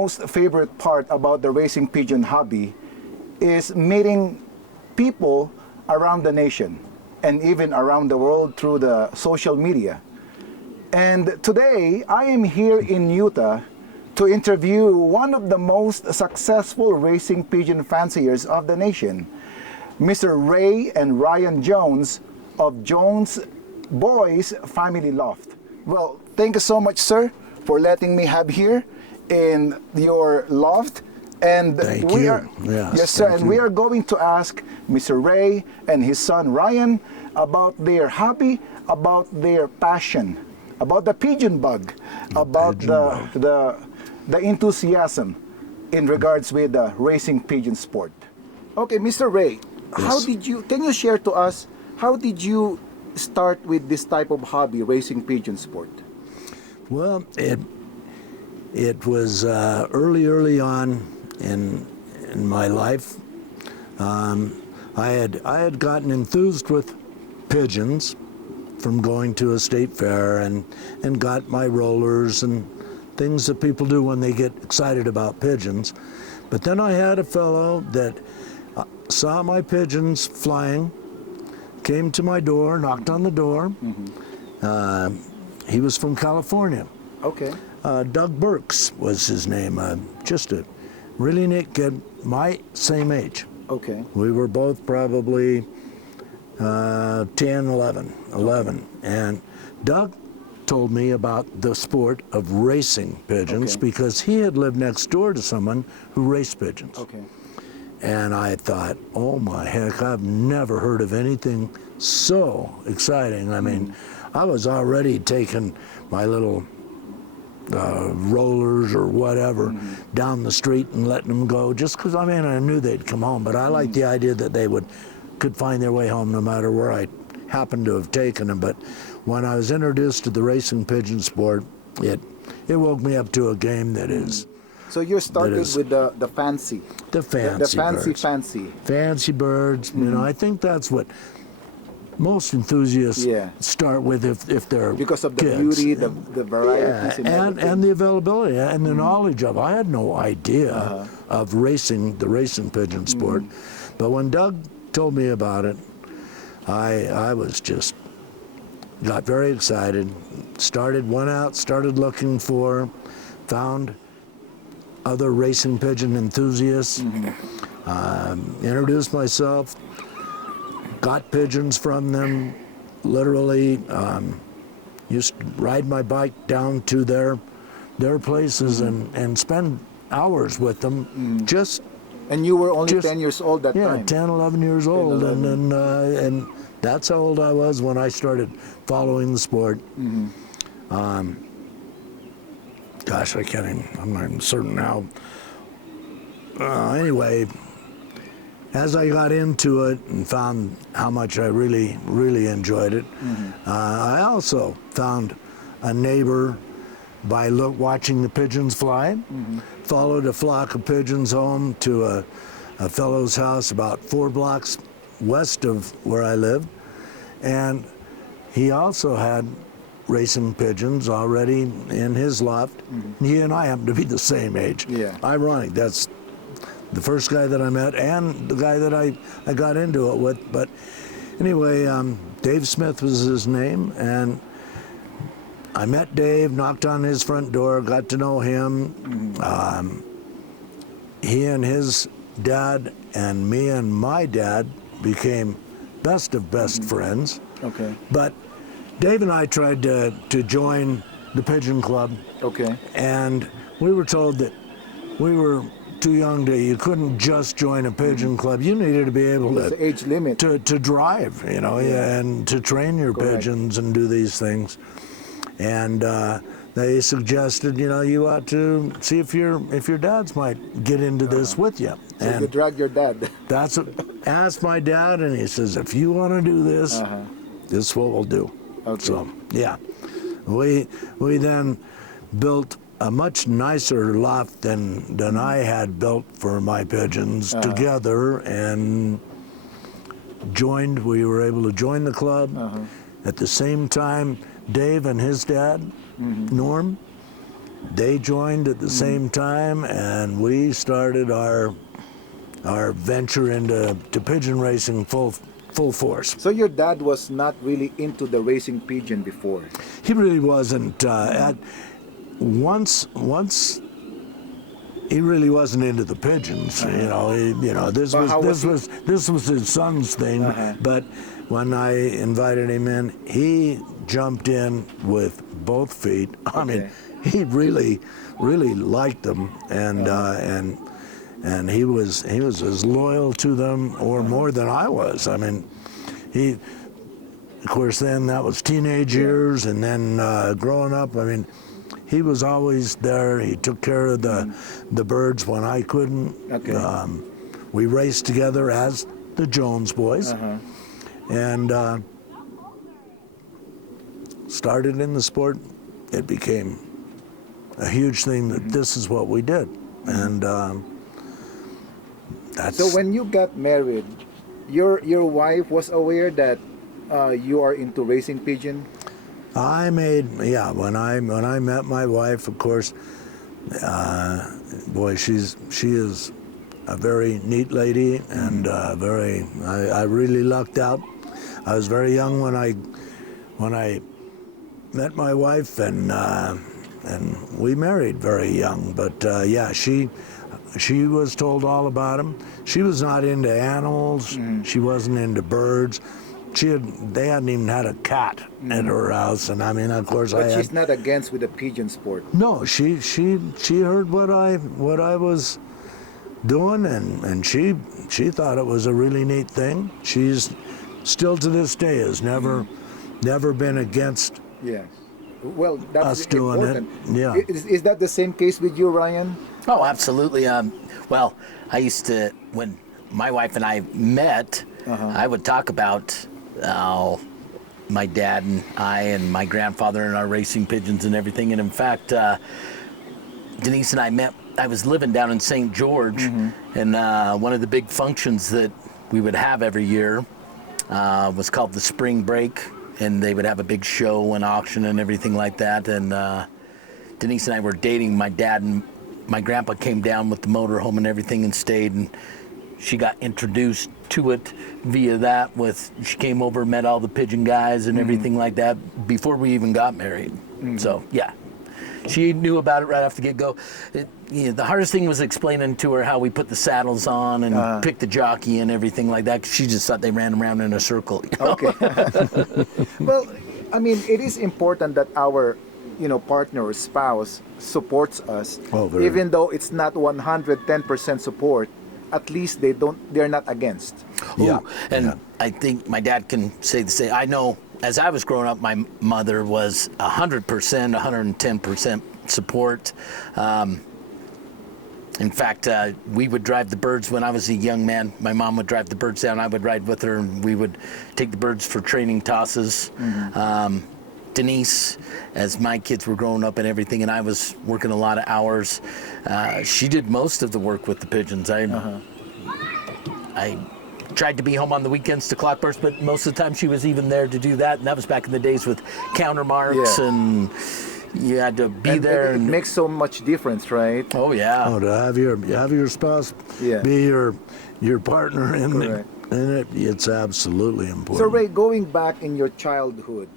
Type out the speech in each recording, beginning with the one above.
most favorite part about the raising pigeon hobby is meeting people around the nation and even around the world through the social media. And today I am here in Utah to interview one of the most successful racing pigeon fanciers of the nation, Mr. Ray and Ryan Jones of Jones Boys Family Loft. Well, thank you so much, sir, for letting me have here in your loft. And Thank we you. are, Yes, sir, thank and we you. are going to ask Mr. Ray and his son Ryan about their hobby, about their passion, about the pigeon bug, about the enthusiasm in regards with the racing pigeon sport. Okay, Mr. Ray, how did you, can you share to us, how did you start with this type of hobby, racing pigeon sport? Well, it was early on in my life. I had gotten enthused with pigeons from going to a state fair and got my rollers and things that people do when they get excited about pigeons. But then I had a fellow that saw my pigeons flying, came to my door, knocked on the door. He was from California. Okay. Doug Burks was his name. Just a really neat kid, my same age. Okay. We were both probably 10, 11. And Doug told me about the sport of racing pigeons because he had lived next door to someone who raced pigeons. Okay. And I thought, oh my heck, I've never heard of anything so exciting. I mean, I was already taking my little rollers or whatever down the street and letting them go just because, I mean, I knew they'd come home, but I liked the idea that they could find their way home no matter where I happened to have taken them. But when I was introduced to the racing pigeon sport, it woke me up to a game that is. So you started with the fancy. The fancy birds. Fancy birds. You know, I think that's what most enthusiasts start with if they're because of the kids. beauty, the varieties, and the availability and the knowledge of. I had no idea of the racing pigeon sport, but when Doug told me about it, I was just got very excited. Went out, started looking for, found other racing pigeon enthusiasts, introduced myself, got pigeons from them, literally used to ride my bike down to their places and spend hours with them. And you were only 10 years old that time? Yeah, 10, 11 years old, and that's how old I was when I started following the sport. Gosh, I'm not even certain now. Anyway, as I got into it and found how much I really, really enjoyed it, I also found a neighbor by watching the pigeons fly, followed a flock of pigeons home to a fellow's house about 4 blocks west of where I lived, and he also had racing pigeons already in his loft. He and I happen to be the same age. Yeah. Ironic, that's the first guy that I met and the guy that I got into it with. But anyway, Dave Smith was his name, and I met Dave, knocked on his front door, got to know him. He and his dad and me and my dad became best of best friends. Okay. But Dave and I tried to join the Pigeon Club. Okay. And we were told that we were too young you couldn't just join a pigeon club. You needed to be able to age limit to drive, you know, and to train your pigeons and do these things. And they suggested, you know, you ought to see if your dads might get into this with you. So and you drag your dad. That's what asked my dad, and he says, if you want to do this, this is what we'll do. Okay. So yeah, we then built a much nicer loft than I had built for my pigeons together, and we were able to join the club. At the same time, Dave and his dad, Norm, they joined at the same time, and we started our venture into pigeon racing full force. So your dad was not really into the racing pigeon before? He really wasn't. Once he really wasn't into the pigeons. This was his son's thing. But when I invited him in, he jumped in with both feet. I mean, he really liked them, and he was as loyal to them or more than I was. I mean, of course, then that was teenage years, and then growing up, I mean, he was always there. He took care of the birds when I couldn't. We raced together as the Jones boys, and started in the sport. It became a huge thing that this is what we did, and that's. So when you got married, your wife was aware that you are into racing pigeon? When I met my wife, of course, boy, she is a very neat lady, and I really lucked out. I was very young when I met my wife, and we married very young. But she was told all about them. She was not into animals. She wasn't into birds. They hadn't even had a cat at her house, and I mean, of course, but she's not against with the pigeon sport. No, she heard what I was doing, and she thought it was a really neat thing. She's still to this day has never been against. Yes. Well, that's us doing important. It. Yeah. Is that the same case with you, Ryan? Oh, absolutely. Well, I used to, when my wife and I met, I would talk about my dad and I and my grandfather and our racing pigeons and everything. And in fact, Denise and I met, I was living down in St. George, and one of the big functions that we would have every year was called the Spring Break, and they would have a big show and auction and everything like that. And Denise and I were dating. My dad and my grandpa came down with the motorhome and everything and stayed, and she got introduced to it via that. She came over, met all the pigeon guys and everything like that before we even got married. So yeah, she knew about it right off the get-go. The hardest thing was explaining to her how we put the saddles on and pick the jockey and everything like that. 'Cause she just thought they ran around in a circle. Okay. Well, I mean, it is important that our partner or spouse supports us, even though it's not 110% support. At least they're not against. I think my dad can say the same. I know as I was growing up, my mother was 100%, 110% support. In fact, we would drive the birds when I was a young man. My mom would drive the birds down. I would ride with her, and we would take the birds for training tosses. Denise, as my kids were growing up and everything, and I was working a lot of hours, she did most of the work with the pigeons. I tried to be home on the weekends to clock birds, but most of the time she was even there to do that, and that was back in the days with counter marks, and you had to be there. It makes so much difference, right? Oh yeah. Oh, to have your spouse be your partner in it, it's absolutely important. So Ray, going back in your childhood,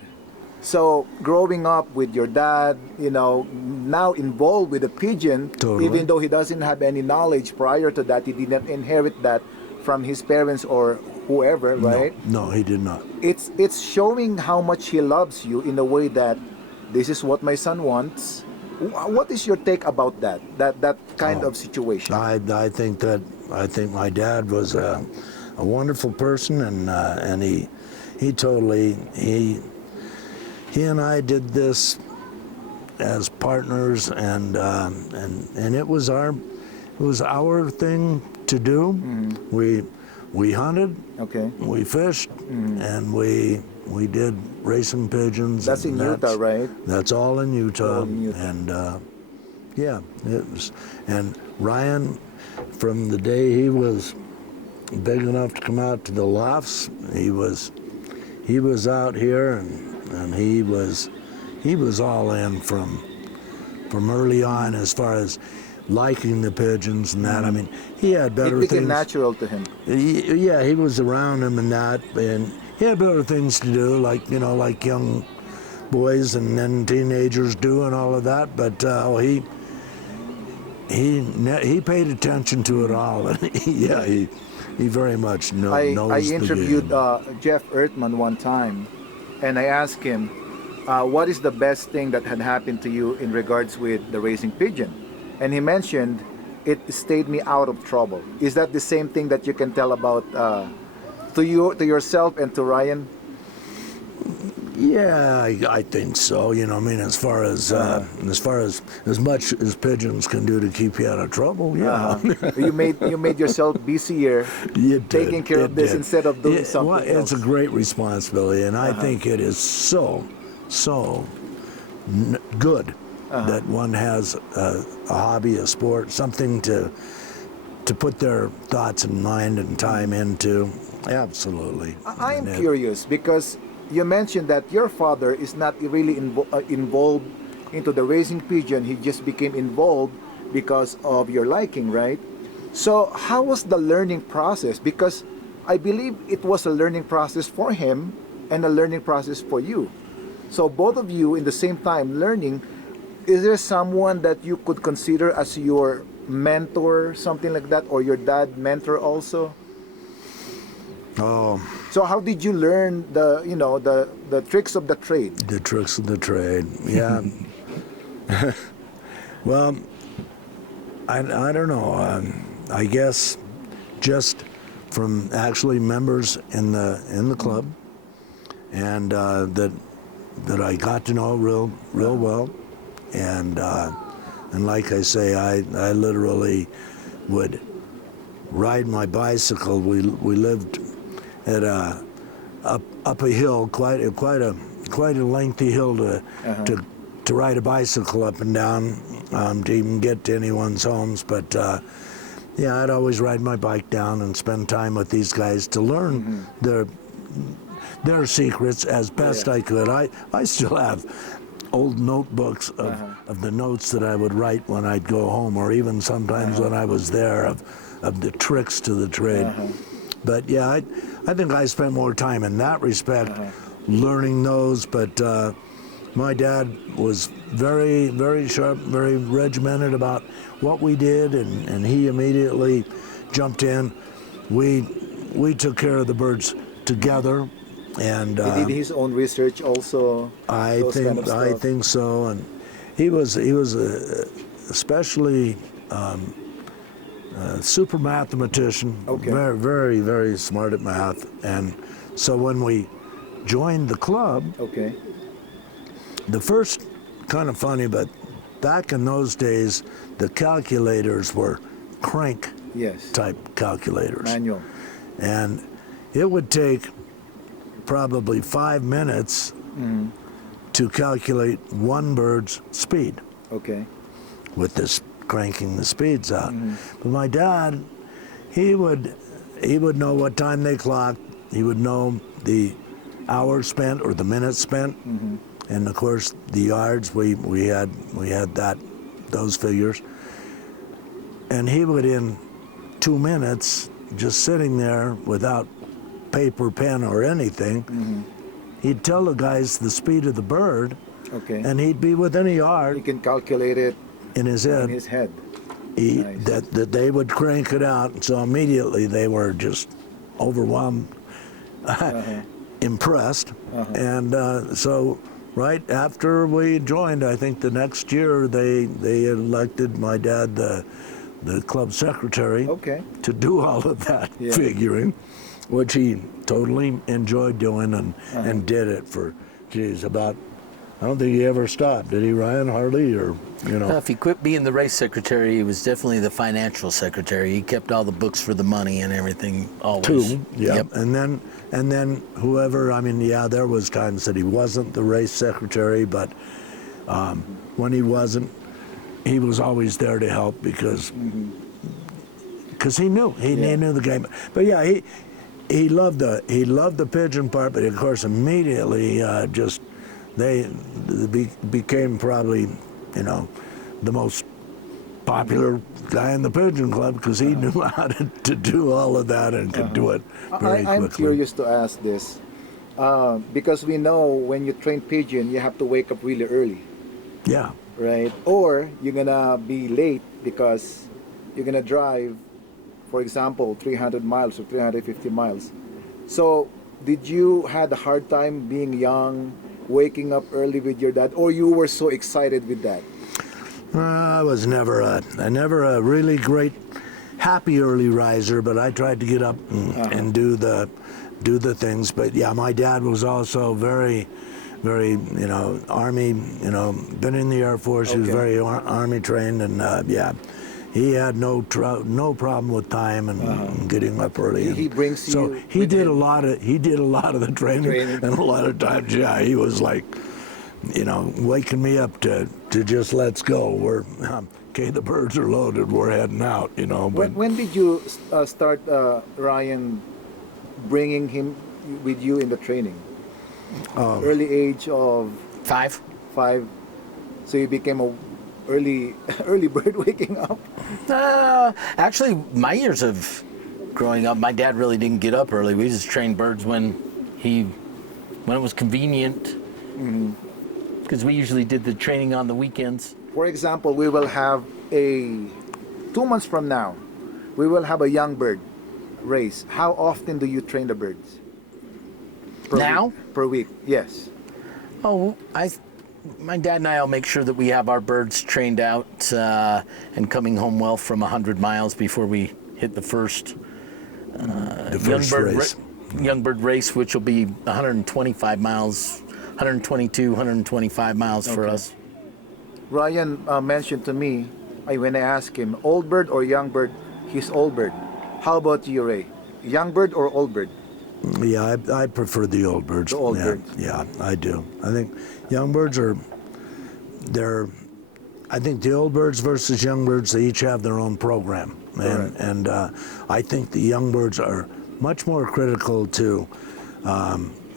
so growing up with your dad, now involved with the pigeon, even though he doesn't have any knowledge prior to that, he did not inherit that from his parents or whoever, right? No, he did not. It's showing how much he loves you in a way that this is what my son wants. What is your take about that kind of situation? I think my dad was a wonderful person, and he and I did this as partners, and it was our thing to do. We hunted, we fished, and we did racing pigeons. That's in Utah, right? That's all in Utah. And it was. And Ryan, from the day he was big enough to come out to the lofts, he was out here, and he was all in from from early on as far as liking the pigeons and that. I mean, he had better It became things. natural to him. Yeah, he was around them and that, and he had better things to do, like like young boys and then teenagers do and all of that. But he paid attention to it all, and he very much knows I the interviewed game. Jeff Ertman one time, and I asked him, what is the best thing that had happened to you in regards with the raising pigeon? And he mentioned, it stayed me out of trouble. Is that the same thing that you can tell about to yourself and to Ryan? Yeah, I think so. I mean, as far as much as pigeons can do to keep you out of trouble, yeah. You made yourself busier taking care of this did. instead of doing something else. It's a great responsibility, and I think it is so good that one has a hobby, a sport, something to put their thoughts and mind and time into. Absolutely. I am curious because you mentioned that your father is not really involved into the raising pigeon. He just became involved because of your liking, right? So how was the learning process? Because I believe it was a learning process for him and a learning process for you. So both of you in the same time learning. Is there someone that you could consider as your mentor, something like that, or your dad mentor also? Oh. So how did you learn the tricks of the trade? The tricks of the trade, yeah. Well, I don't know. I guess just from actually members in the club, and that I got to know real well, and like I say, I literally would ride my bicycle. We lived at up a hill, quite a lengthy hill to ride a bicycle up and down to even get to anyone's homes. But yeah, I'd always ride my bike down and spend time with these guys to learn their secrets as best I could. I still have old notebooks of the notes that I would write when I'd go home, or even sometimes when I was there, of the tricks to the trade. But yeah, I think I spent more time in that respect learning those. But my dad was very, very sharp, very regimented about what we did, and he immediately jumped in. We took care of the birds together, and he did his own research also. I think so, and he was especially super mathematician. Okay. Very, very, very smart at math. And so when we joined the club, the first, kind of funny, but back in those days, the calculators were crank type calculators. Manual. And it would take probably 5 minutes to calculate one bird's speed. With this cranking the speeds out. But my dad, he would know what time they clocked. He would know the hours spent or the minutes spent, and of course the yards. We had those figures, and he would, in 2 minutes, just sitting there without paper, pen, or anything, he'd tell the guys the speed of the bird, and he'd be within a yard. He can calculate it in his head. Nice. That they would crank it out, so immediately they were just overwhelmed, impressed, and so right after we joined, I think the next year they elected my dad the club secretary to do all of that figuring, which he totally enjoyed doing and did it for, about. I don't think he ever stopped, did he, Ryan? Hardly, or If he quit being the race secretary, he was definitely the financial secretary. He kept all the books for the money and everything always. Yep. And then whoever. I mean, there was times that he wasn't the race secretary, but when he wasn't, he was always there to help because he knew he knew the game. But yeah, he loved the pigeon part, but of course immediately just. They became probably, the most popular guy in the Pigeon Club because he knew how to do all of that and could do it very quickly. I'm curious to ask this because we know when you train pigeon, you have to wake up really early, Yeah. right? Or you're gonna be late because you're gonna drive, for example, 300 miles or 350 miles. So, did you had a hard time being young, waking up early with your dad, or you were so excited with that? I was never a really great, happy early riser, but I tried to get up and do the things. But yeah, my dad was also very, Army. Been in the Air Force. He was very Army trained, and yeah, he had no problem with time and getting up early. He brings so you. he did a lot of the training, and a lot of times, yeah, he was like, waking me up to just let's go. We're okay. The birds are loaded. We're heading out. But When did you start, Ryan, bringing him with you in the training? Early age of 5. 5, so you became a early bird waking up. Actually, my years of growing up, my dad really didn't get up early. We just trained birds when it was convenient. Because we usually did the training on the weekends. For example, we will have 2 months from now, we will have a young bird race. How often do you train the birds? Per week, yes. Oh, my dad and I will make sure that we have our birds trained out and coming home well from 100 miles before we hit the first young bird race, which will be 125 miles, 122, 125 miles for us. Ryan mentioned to me, when I asked him, old bird or young bird, he's old bird. How about you, Ray? Young bird or old bird? Yeah, I prefer the old birds. The old yeah, birds. Yeah, I do. I think young birds I think the old birds versus young birds, they each have their own program. And I think the young birds are much more critical to,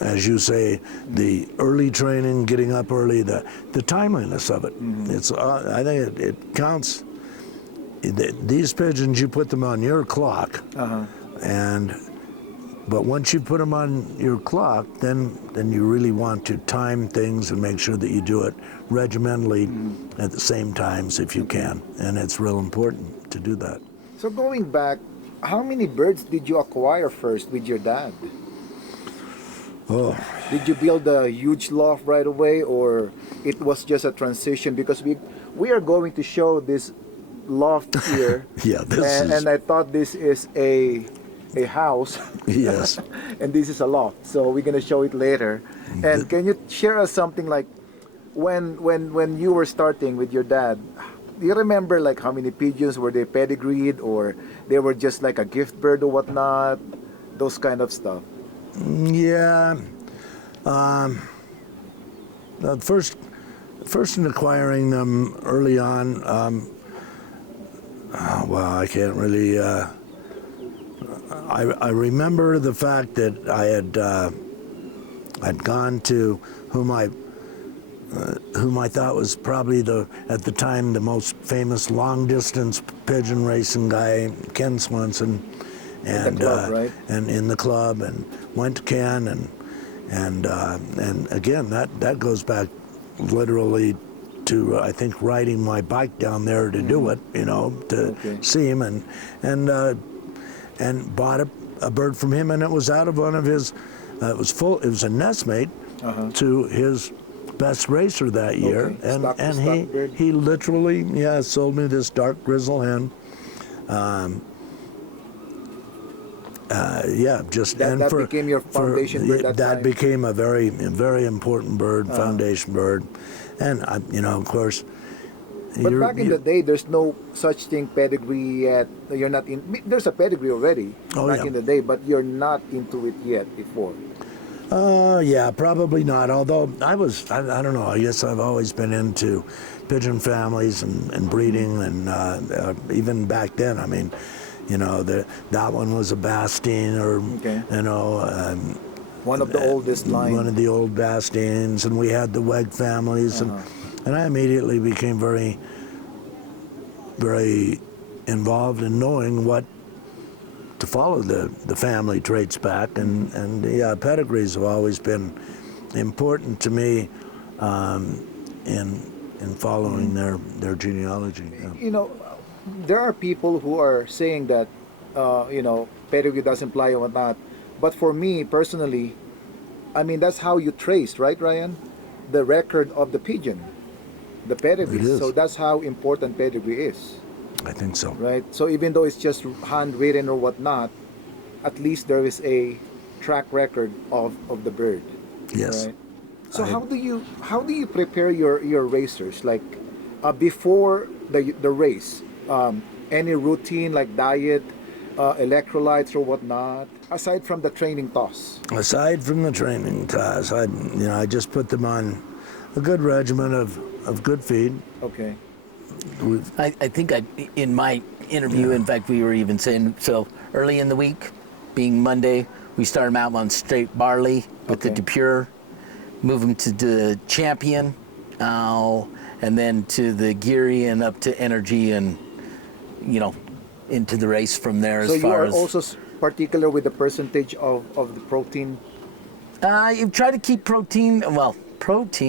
as you say, the early training, getting up early, the timeliness of it. It's I think it counts. These pigeons, you put them on your clock, but once you put them on your clock, then you really want to time things and make sure that you do it regimentally at the same times if you can, and it's real important to do that. So going back, how many birds did you acquire first with your dad? Oh, Did you build a huge loft right away, or it was just a transition? Because we are going to show this loft here. yeah, and I thought this is a house. Yes. And this is a loft. So we're gonna show it later. And can you share us something like when you were starting with your dad? Do you remember like how many pigeons were they pedigreed, or they were just like a gift bird or whatnot? Those kind of stuff. Yeah. First in acquiring them early on, well, I can't really. I remember the fact that I'd gone to whom I thought was probably at the time the most famous long distance pigeon racing guy, Ken Swanson, and in the club, right? And in the club, and went to Ken, and again that goes back literally to I think riding my bike down there to do it, to see him, and bought a bird from him, and it was out of one of his. It was a nestmate to his best racer that year, and he literally sold me this dark grizzle hen. That became your foundation bird that time? Became a very very important bird, foundation bird, and of course. But back in the day, there's no such thing pedigree yet. You're not in. There's a pedigree already back in the day, but you're not into it yet before. Yeah, probably not. Although I don't know. I guess I've always been into pigeon families and breeding, and even back then, I mean, that one was a Bastine, or one of the oldest lines. One of the old Bastines, and we had the Weg families, and I immediately became very very involved in knowing what to follow the family traits back, and yeah, pedigrees have always been important to me in following their genealogy. Yeah. You know, there are people who are saying that, pedigree doesn't apply or whatnot. But for me personally, I mean, that's how you trace, right, Ryan? The record of the pigeon, the pedigree. It is. So that's how important pedigree is, I think so. right? So even though it's just handwritten or whatnot, at least there is a track record of the bird. Yes. Right? So how do you prepare your racers, like before the race? Any routine like diet, electrolytes or whatnot, aside from the training toss? Aside from the training toss, I just put them on a good regimen of good feed. Okay. I think in my interview, in fact, we were even saying, so early in the week, being Monday, we start them out on straight barley with the DePure, move them to the Champion, and then to the Geary and up to Energy, and into the race from there. So as far as you are also particular with the percentage of the protein? you try to keep protein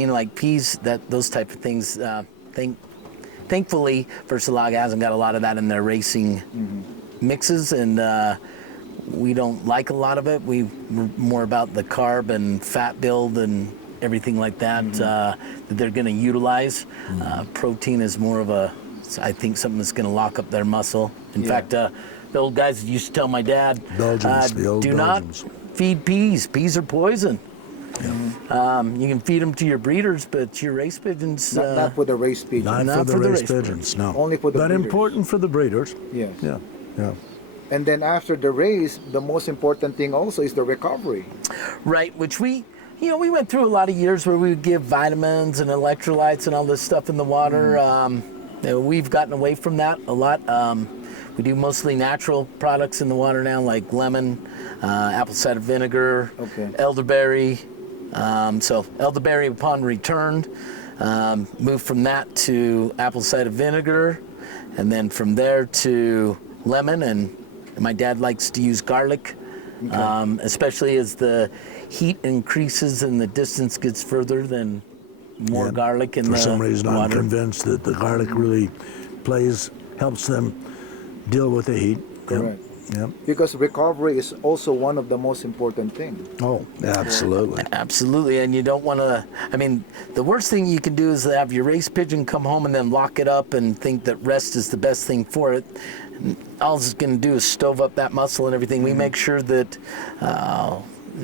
like peas, those type of things. Thankfully, Versalaga hasn't got a lot of that in their racing mixes, and we don't like a lot of it. We're more about the carb and fat build and everything like that that they're going to utilize. Protein is more of I think something that's going to lock up their muscle. In fact, the old guys used to tell my dad, do not feed peas. Peas are poison. You can feed them to your breeders, but your race pigeons... Not for the race pigeons. Not for the race pigeons, no. Only for the But breeders. important for the breeders. Yes. Yeah. And then after the race, the most important thing also is the recovery. Right, which we went through a lot of years where we would give vitamins and electrolytes and all this stuff in the water. We've gotten away from that a lot. We do mostly natural products in the water now, like lemon, apple cider vinegar, elderberry. So elderberry upon return, moved from that to apple cider vinegar, and then from there to lemon, and my dad likes to use garlic, especially as the heat increases and the distance gets further, then more garlic in the water. For some reason, I'm convinced that the garlic really helps them deal with the heat. Correct. Yep. Because recovery is also one of the most important things. Oh, absolutely. Absolutely, and you don't want to, the worst thing you can do is have your race pigeon come home and then lock it up and think that rest is the best thing for it. All it's going to do is stove up that muscle and everything. We make sure that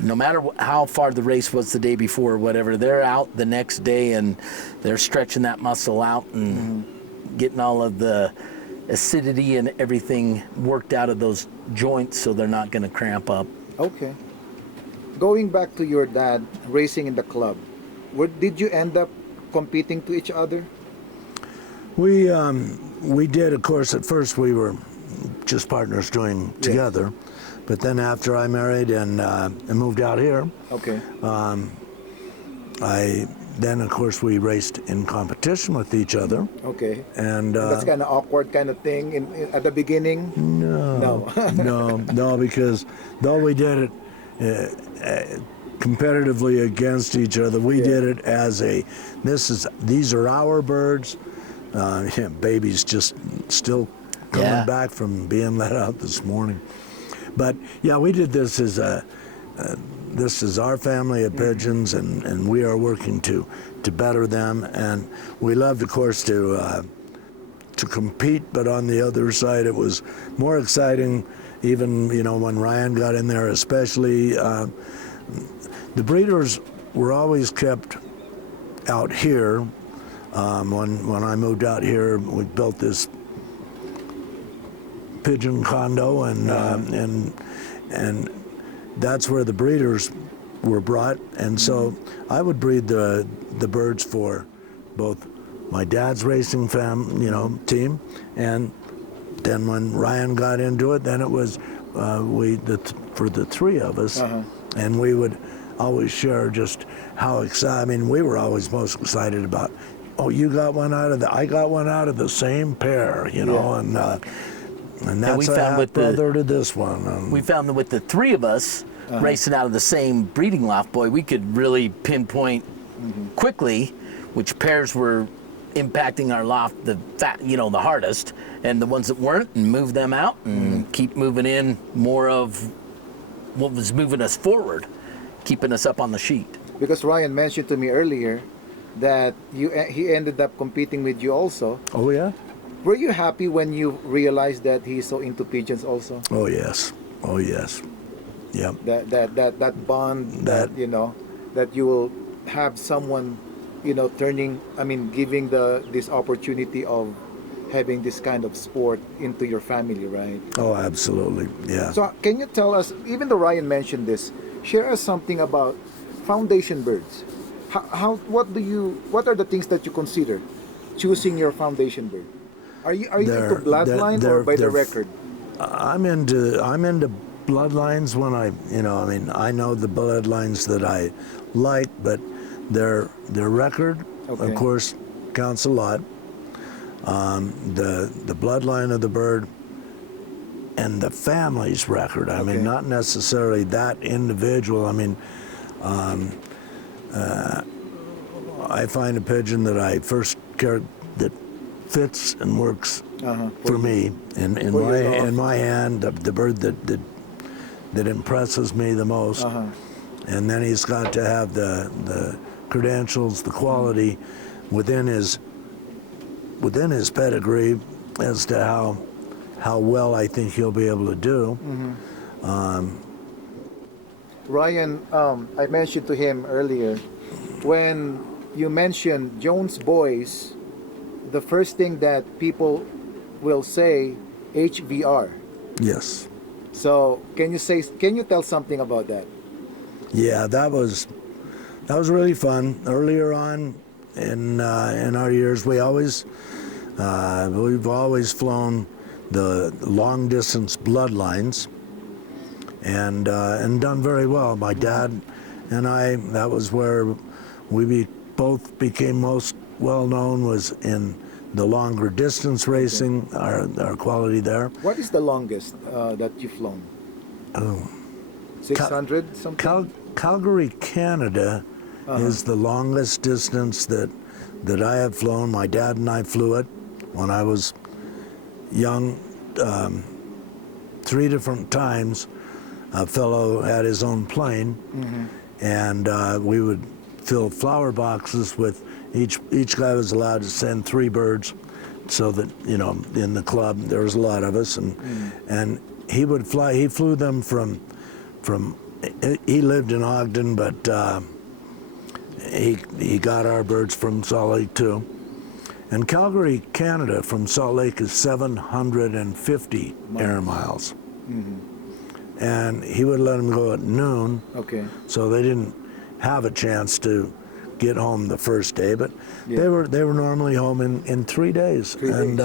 no matter how far the race was the day before or whatever, they're out the next day and they're stretching that muscle out and getting all of the acidity and everything worked out of those joints so they're not going to cramp up. Okay. Going back to your dad racing in the club, did you end up competing to each other? We did, of course. At first we were just partners doing together, but then after I married and moved out here, then of course we raced in competition with each other. Okay. And that's kind of awkward kind of thing at the beginning. No, because though we did it competitively against each other, we did it as these are our birds. Baby's just still coming back from being let out this morning. But yeah, we did this as this is our family of pigeons, and we are working to better them. And we loved, of course, to compete, but on the other side, it was more exciting. Even when Ryan got in there, especially the breeders were always kept out here. When I moved out here, we built this pigeon condo, and that's where the breeders were brought. And so I would breed the birds for both my dad's racing team, and then when Ryan got into it, then it was for the three of us, and we would always share just how excited. We were always most excited about oh, you got one out of I got one out of the same pair, you know, Yeah. and that's we a found with the- half-brother to this one. We found that with the three of us racing out of the same breeding loft, boy, we could really pinpoint quickly which pairs were impacting our loft the hardest, and the ones that weren't, and move them out and keep moving in more of what was moving us forward, keeping us up on the sheet. Because Ryan mentioned to me earlier that he ended up competing with you also. Oh, yeah? Were you happy when you realized that he's so into pigeons also? Oh, yes. Oh, yes. Yep. That bond that you know, that you will have someone, you know, giving this opportunity of having this kind of sport into your family, right? Oh, absolutely. Yeah. So can you tell us, even though Ryan mentioned this, share us something about foundation birds. What are the things that you consider choosing your foundation bird? Are you into bloodline or by the record? I'm into bloodlines when I know the bloodlines that I like, but their record, Okay. of course, counts a lot. The bloodline of the bird and the family's record. I mean, not necessarily that individual. I mean, I find a pigeon that I first care that fits and works for me in my hand, the bird that impresses me the most. And then he's got to have the credentials, the quality within his pedigree as to how well I think he'll be able to do. Ryan, I mentioned to him earlier, when you mentioned Jones Boys, the first thing that people will say, HVR. Yes. So can you tell something about that? Yeah, that was really fun. Earlier on in our years, we've always flown the long distance bloodlines and done very well. My dad and I, that was where we both became most well known, was in the longer distance racing, our quality there. What is the longest that you've flown? Oh. 600 something? Calgary, Canada is the longest distance that I have flown. My dad and I flew it when I was young, 3 different times. A fellow had his own plane, and we would fill flower boxes with each guy was allowed to send 3 birds, so that, you know, in the club there was a lot of us, and he would fly. He flew them from he lived in Ogden, but he got our birds from Salt Lake too. And Calgary, Canada, from Salt Lake is 750 air miles. And he would let them go at noon, so they didn't have a chance to get home the first day, but they were normally home in 3 days. And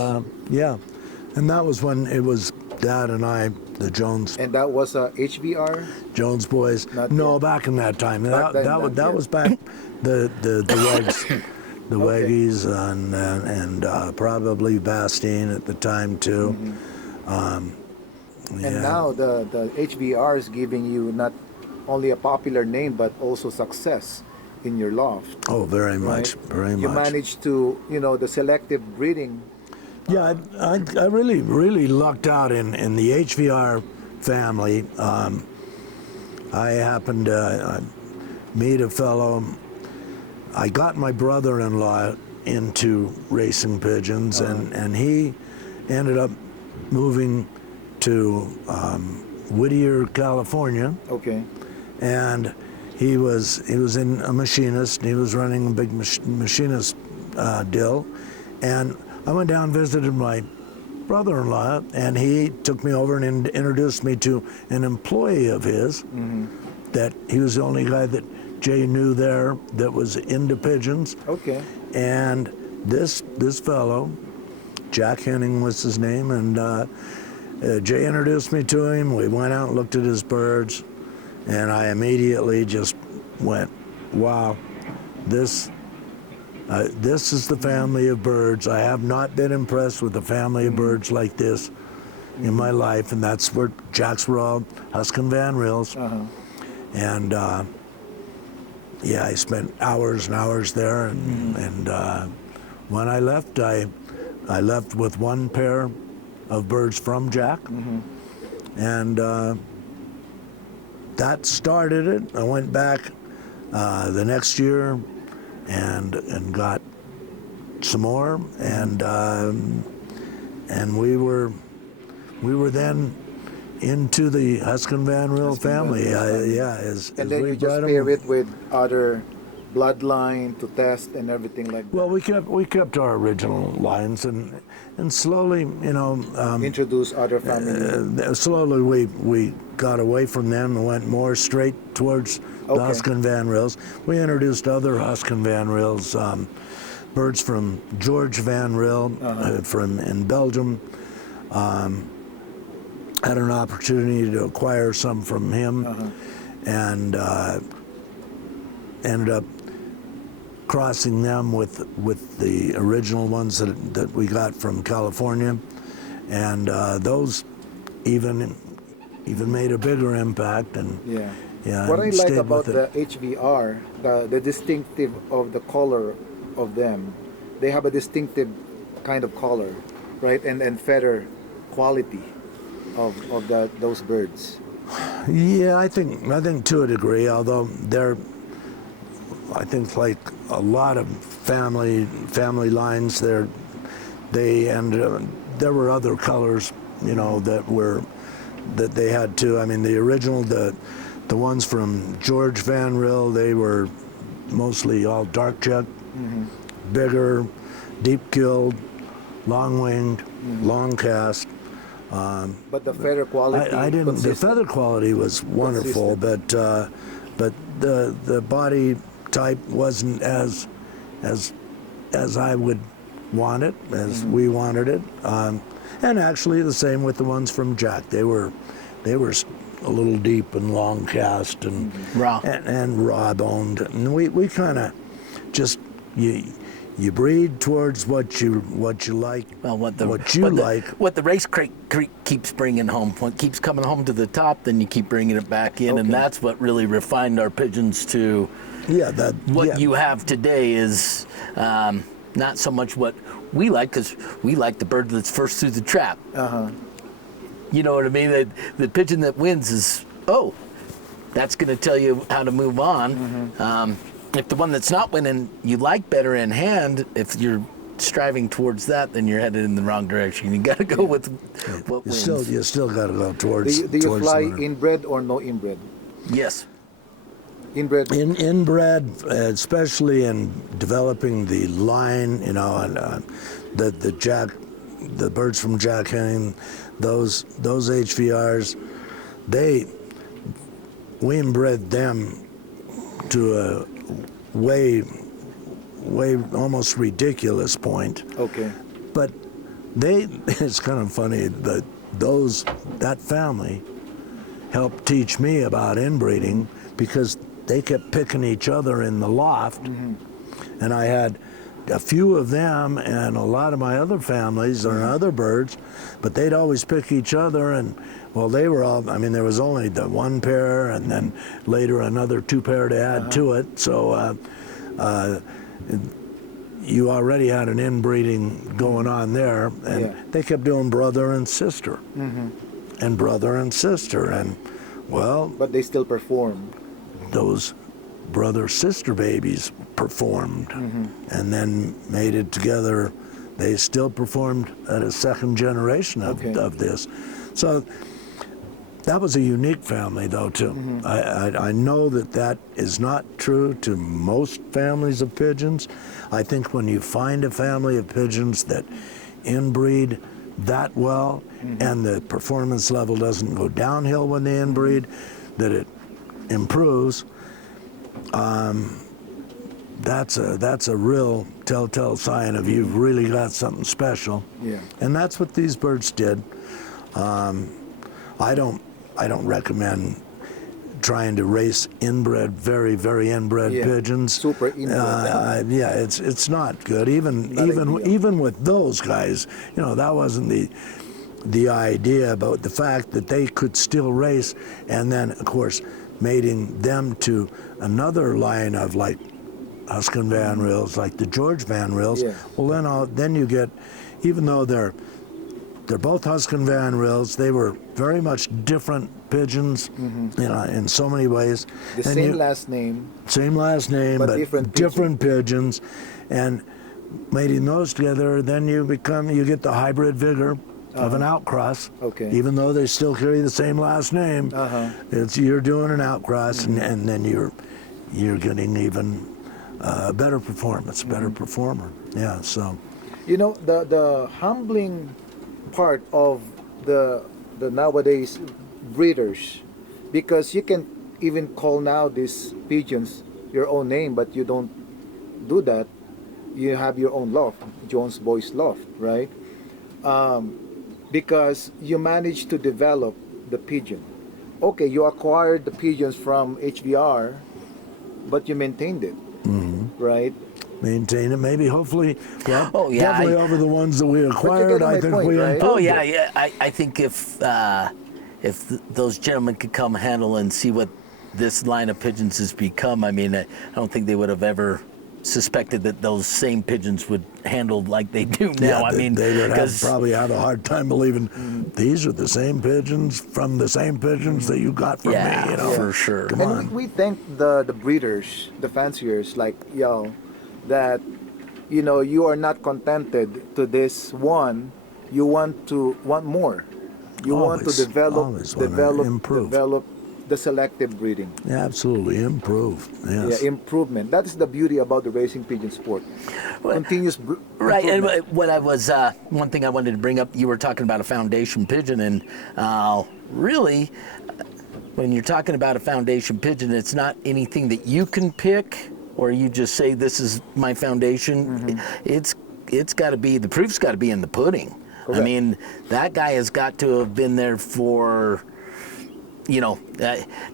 and that was when it was Dad and I, the Jones. And that was HVR? Jones Boys. Back in that time. That was back the Wags, the Waggies, and probably Bastine at the time too. And now the HVR is giving you not only a popular name but also success in your loft. Oh, very much, very much. You managed to, the selective breeding. Yeah, I really lucked out in the HVR family. I happened to meet a fellow. I got my brother-in-law into racing pigeons, and he ended up moving to Whittier, California. And he was in a machinist. He was running a big machinist deal, and I went down and visited my brother-in-law, and he took me over and introduced me to an employee of his. That he was the only guy that Jay knew there that was into pigeons. And this fellow, Jack Henning was his name, and Jay introduced me to him. We went out and looked at his birds, and I immediately just went, wow, this This is the family of birds. I have not been impressed with a family of birds like this in my life, and that's where Jacks were all Huskin Van Reels. And yeah, I spent hours and hours there, and when I left, I left with one pair of birds from Jack, and that started it. I went back the next year and got some more, and we were then into the Huskin Van Reel family. And then you just pair it with other bloodline to test and everything like that. Well, we kept our original lines, and slowly, Introduce other family. slowly we got away from them and went more straight towards the Huskin Van Reels. We introduced other Huskin Van Reels, birds from George Van Reel from in Belgium. Had an opportunity to acquire some from him, and ended up crossing them with the original ones that we got from California, and those even made a bigger impact. And What I like stayed about with it. the HVR, the distinctive of the color of them, they have a distinctive kind of color, right? And feather quality of those birds. Yeah, I think to a degree, although I think like a lot of family lines, there were other colors, that they had too. I mean, the original, the ones from George Van Reel, they were mostly all dark jet, bigger, deep-killed, long-winged, long cast. But the feather quality, I didn't. The consistent. feather quality was wonderful, but the body type wasn't as I would want it, as we wanted it. And actually, the same with the ones from Jack. They were a little deep and long cast and Raw. and raw boned. And we kind of just you breed towards what you like. Well, what the race creek keeps bringing home, what keeps coming home to the top, then you keep bringing it back in, and that's what really refined our pigeons to. You have today is not so much what we like, because we like the bird that's first through the trap. You know what I mean? The pigeon that wins is, that's going to tell you how to move on. If the one that's not winning you like better in hand, if you're striving towards that, then you're headed in the wrong direction. You got to go with what wins. You still got to go towards. Do you fly inbred or no inbred? Yes. Inbred. Inbred, especially in developing the line, and the birds from Jack Henning, those HVRs, we inbred them to a way almost ridiculous point. Okay. But it's kind of funny that that family helped teach me about inbreeding, because they kept picking each other in the loft, and I had a few of them and a lot of my other families or other birds, but they'd always pick each other, and they were all, I mean, there was only the one pair, and then later another two pair to add to it, so you already had an inbreeding going on there, and they kept doing brother and sister, and brother and sister, and but they still perform. Those brother-sister babies performed, and then mated together. They still performed at a second generation of this. So that was a unique family, though, too. I know that is not true to most families of pigeons. I think when you find a family of pigeons that inbreed that well, and the performance level doesn't go downhill when they inbreed, that it improves, that's a real telltale sign of you've really got something special. And that's what these birds did. I don't recommend trying to race inbred, very, very inbred Yeah, pigeons. super inbred. Yeah, it's not good. Even Not ideal. even with those guys, you know, that wasn't the idea, about the fact that they could still race, and then of course mating them to another line of like Huskin Van Reels, like the George Van Reels. Yeah. Well, then you get, even though they're both Huskin Van Reels, they were very much different pigeons, you know, in so many ways. The And same last name. same last name, But but different pigeons, and mating those together, then you get the hybrid vigor of an outcross. Okay. Even though they still carry the same last name, you're doing an outcross, and then you're getting even better performance, better performer. Yeah. So. You know, the humbling part of the nowadays breeders, because you can even call now these pigeons your own name, but you don't do that. You have your own loft, Jones Boys Loft, right? Because you managed to develop the pigeon. Okay, you acquired the pigeons from HVR, but you maintained it, right? Maintain it, maybe, hopefully. Well, Oh, yeah, definitely over the ones that we acquired, getting my I think point, we right? improved Oh yeah, it. yeah. I think if those gentlemen could come handle and see what this line of pigeons has become, I mean, I don't think they would have ever suspected that those same pigeons would handle like they do now. I mean, they would have 'cause- probably had a hard time believing these are the same pigeons from the same pigeons that you got from Yeah, me. You know, for sure. Come on. And we thank the breeders, the fanciers like y'all, that you know you are not contented to this one. You want more. You want to Always wanna improve. develop the selective breeding. Yeah, absolutely improve. Yes. Yeah, improvement. That is the beauty about the racing pigeon sport. Continuous Right, and improvement. what I was one thing I wanted to bring up, you were talking about a foundation pigeon, and really, when you're talking about a foundation pigeon, it's not anything that you can pick, or you just say this is my foundation. It's got to be, the proof's got to be in the pudding. Correct. I mean, that guy has got to have been there for, you know,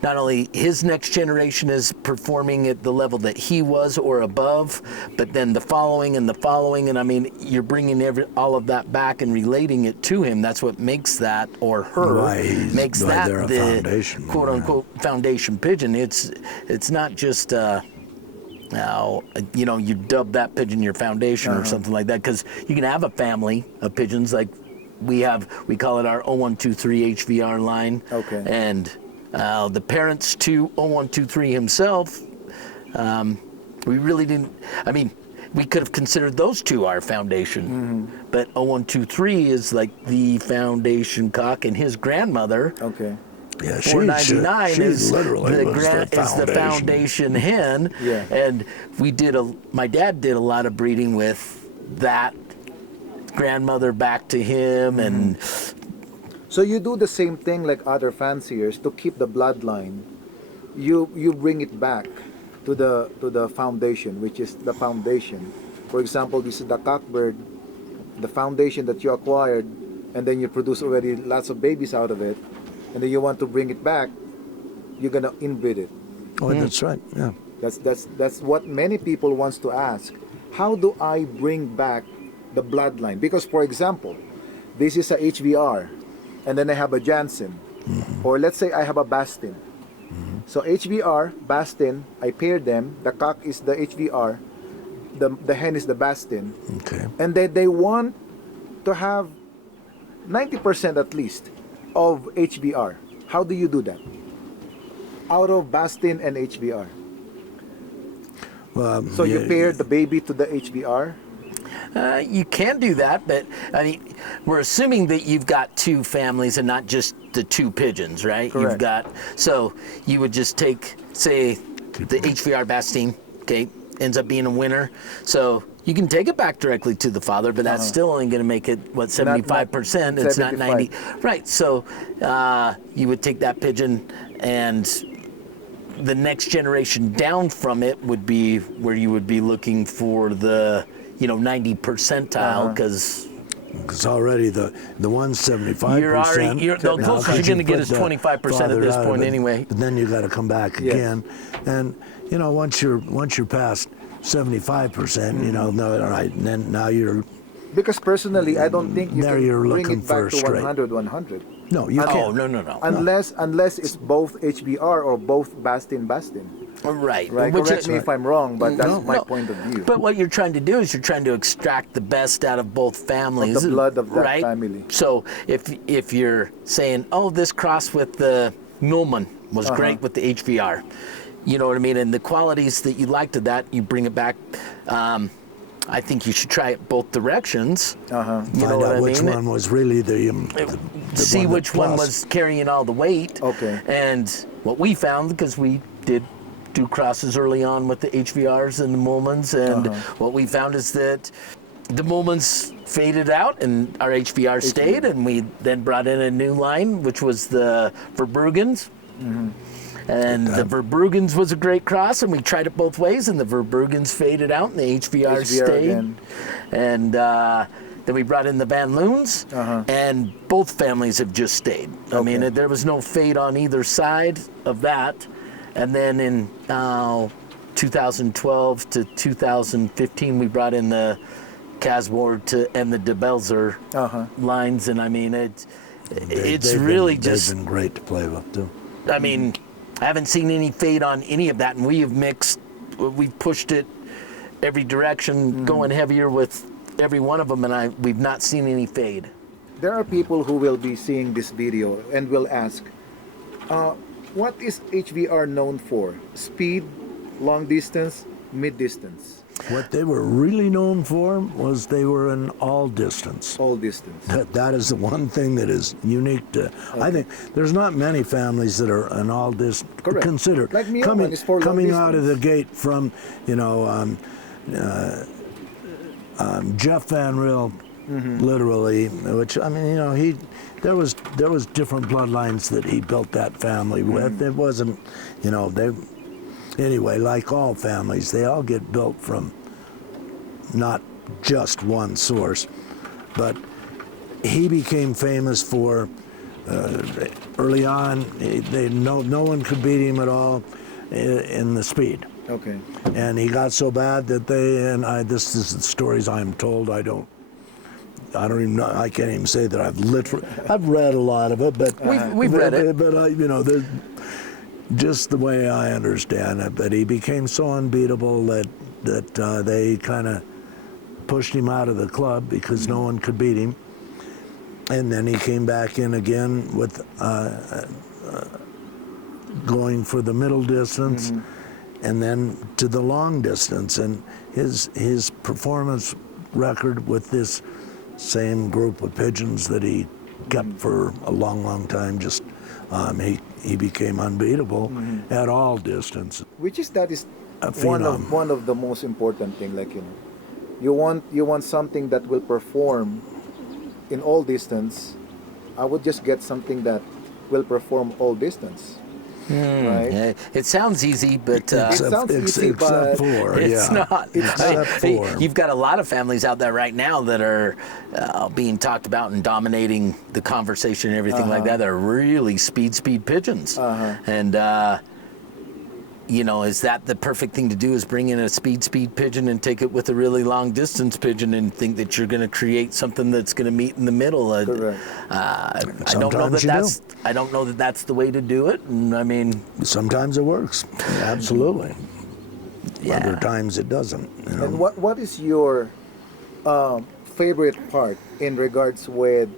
not only his next generation is performing at the level that he was or above, but then the following, and I mean, you're bringing all of that back and relating it to him. That's what makes that, or her, Why makes they're that a the foundation, quote unquote foundation pigeon. It's not just now, you know, you dub that pigeon your foundation or something like that, because you can have a family of pigeons like we call it our 0123 HVR line. Okay. And the parents to 0123 himself, we really didn't, I mean, we could have considered those two our foundation, but 0123 is like the foundation cock, and his grandmother, Okay. Yeah, 499 she is literally was the foundation hen. Yeah. And my dad did a lot of breeding with that grandmother back to him, and So you do the same thing like other fanciers to keep the bloodline. You bring it back to the foundation, which is the foundation. For example, this is the cockbird, the foundation that you acquired, and then you produce already lots of babies out of it, and then you want to bring it back. You're gonna inbreed it. Oh, that's right. Yeah. That's what many people wants to ask. How do I bring back the bloodline? Because, for example, this is a HVR, and then I have a Jansen, or let's say I have a Bastin. So HVR, Bastin, I pair them. The cock is the HVR, the hen is the Bastin, Okay. and they want to have 90% at least of HVR. How do you do that? Out of Bastin and HVR. Well, So you pair the baby to the HVR. you can do that, but I mean, we're assuming that you've got two families and not just the two pigeons, right? Correct. You've got, so you would just take, say, the HVR Bastine, okay, ends up being a winner. So you can take it back directly to the father, but that's still only going to make it, what, 75%? It's not 90. Right, so you would take that pigeon, and the next generation down from it would be where you would be looking for the, 90 percentile, because Because already the 175%. You're already, the now, closest you're could going to you get put is the 25% at father this out of point it? anyway. But then you got to come back Yes. again, and you know once you're past 75%, you know, no, all right, and then now you're Because personally, I don't think you There can you're bring looking it back for to straight. 100. no, you Oh, can't. no. Unless it's both HBR or both Bastin. Right. Right? Which Correct me if I'm wrong, but that's No. my No. point of view. But what you're trying to do is you're trying to extract the best out of both families. Of the blood of that right? family. So if you're saying, oh, this cross with the Millman was great with the HVR, you know what I mean? And the qualities that you liked of that, you bring it back. I think you should try it both directions. You know Find what out I which mean? one was really the See one that which one plus. was carrying all the weight. Okay. And what we found, because we did do crosses early on with the HVRs and the Mullmans, and what we found is that the Mullmans faded out and our HVR stayed, and we then brought in a new line, which was the Verbruggens. And the Verbruggens was a great cross, and we tried it both ways, and the Verbruggens faded out, and the HVR stayed. again. And then we brought in the Van Loons, and both families have just stayed. I mean, Okay. there was no fade on either side of that. And then in 2012 to 2015, we brought in the Casward and the DeBelzer lines, and I mean, it's They've really been, just. they've been great to play with too. I mean, I haven't seen any fade on any of that, and we have mixed, we've pushed it every direction, going heavier with every one of them, and we've not seen any fade. There are people who will be seeing this video and will ask, what is HVR known for? Speed, long distance, mid distance, What they were really known for was they were an all distance. all distance. That is the one thing that is unique to. I think there's not many families that are an all distance Correct. considered. Like me, coming one is for long coming out of the distance. gate from, you know, Jeff Van Riel, literally, which I mean, you know, there was different bloodlines that he built that family with. It wasn't, you know, anyway, like all families, they all get built from not just one source. But he became famous for early on. No one could beat him at all in the speed. Okay. And he got so bad that this is the stories I'm told. I don't even know. I can't even say that I've read a lot of it, but We've read it. But you know, just the way I understand it, that he became so unbeatable that they kind of pushed him out of the club because no one could beat him. And then he came back in again with going for the middle distance, and then to the long distance. And his performance record with this same group of pigeons that he kept for a long time, just he became unbeatable at all distance. Which is that is A one phenom. of the most important thing. Like, you know, you want something that will perform in all distance. I would just get something that will perform all distance. Right? Yeah, it sounds easy, but sounds easy, but except for, it's yeah. not. Except Hey, for. you've got a lot of families out there right now that are being talked about and dominating the conversation and everything like that. They're really speed pigeons. And, you know, is that the perfect thing to do, is bring in a speed pigeon and take it with a really long distance pigeon and think that you're going to create something that's going to meet in the middle? Correct. I don't know Sometimes that you that's. I don't know that that's the way to do it. And I mean, Sometimes it works, absolutely. yeah. Other times it doesn't. You know? And what is your favorite part in regards with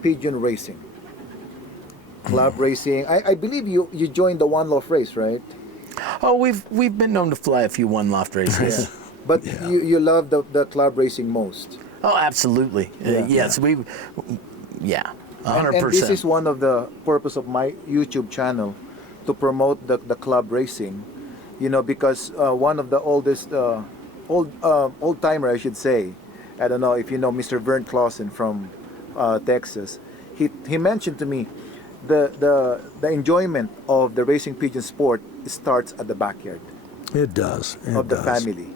pigeon racing? Club racing. I believe you joined the one loft race, right? Oh, we've been known to fly a few one loft races. But Yeah. you love the club racing most. Oh, absolutely. Yes, yeah, 100%. And this is one of the purpose of my YouTube channel, to promote the club racing. You know, because one of the oldest old timer, I should say, I don't know if you know Mr. Vern Clausen from Texas. He mentioned to me the enjoyment of the racing pigeon sport starts at the backyard It does. It of the does. family,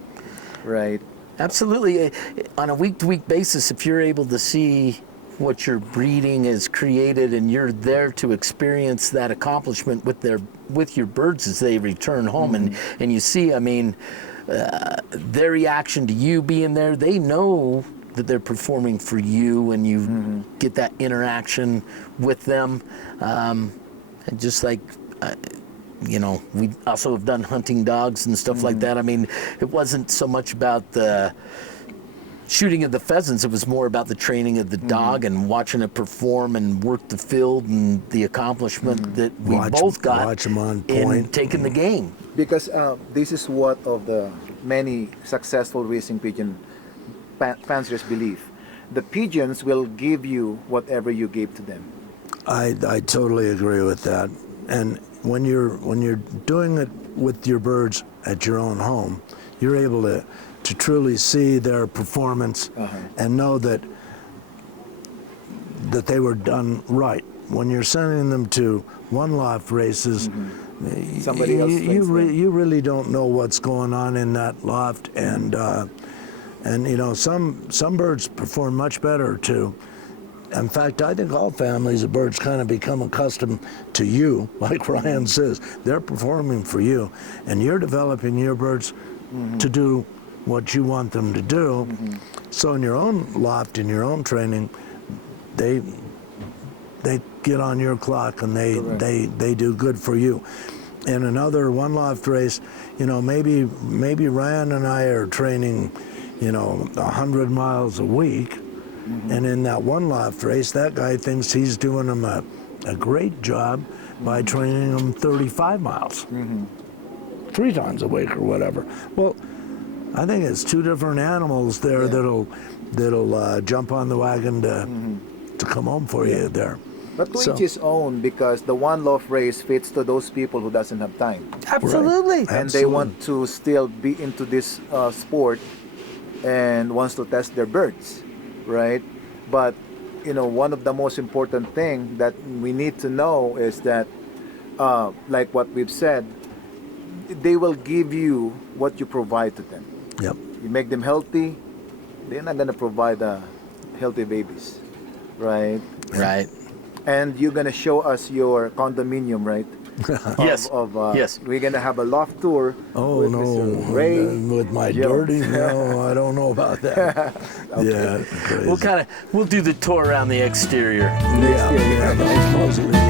right? Absolutely. On a week-to-week basis, if you're able to see what your breeding has created and you're there to experience that accomplishment with your birds as they return home, and you see, I mean, their reaction to you being there, they know that they're performing for you, and you get that interaction with them. And just like, you know, we also have done hunting dogs and stuff like that. I mean, it wasn't so much about the shooting of the pheasants, it was more about the training of the dog and watching it perform and work the field and the accomplishment that we both got watch 'em on in point. taking the game. Because this is what of the many successful racing pigeon fanciers believe. The pigeons will give you whatever you gave to them. I totally agree with that. And when you're doing it with your birds at your own home, you're able to truly see their performance and know that they were done right. When you're sending them to one loft races, Somebody else you really don't know what's going on in that loft, and you know, some birds perform much better too. In fact, I think all families of birds kind of become accustomed to you, like Ryan says. They're performing for you, and you're developing your birds to do what you want them to do. So in your own loft, in your own training, they get on your clock, and they do good for you. In another one loft race, you know, maybe Ryan and I are training, you know, 100 miles a week. And in that one loft race, that guy thinks he's doing them a great job by training them 35 miles, 3 times a week or whatever. Well, I think it's 2 different animals there that'll jump on the wagon to come home for you there. But to each his own, because the one loft race fits to those people who doesn't have time. Absolutely. Right. And they want to still be into this sport and wants to test their birds, right? But you know, one of the most important thing that we need to know is that, like what we've said, they will give you what you provide to them. Yep. You make them healthy, they're not gonna provide healthy babies, right? Right. And you're gonna show us your condominium, right? Yes. Yes. We're gonna have a loft tour. Oh with no, Mr. Ray, with my Joe. dirty, no, I don't know about that. Yeah, crazy. We'll do the tour around the exterior. yeah, nice mostly.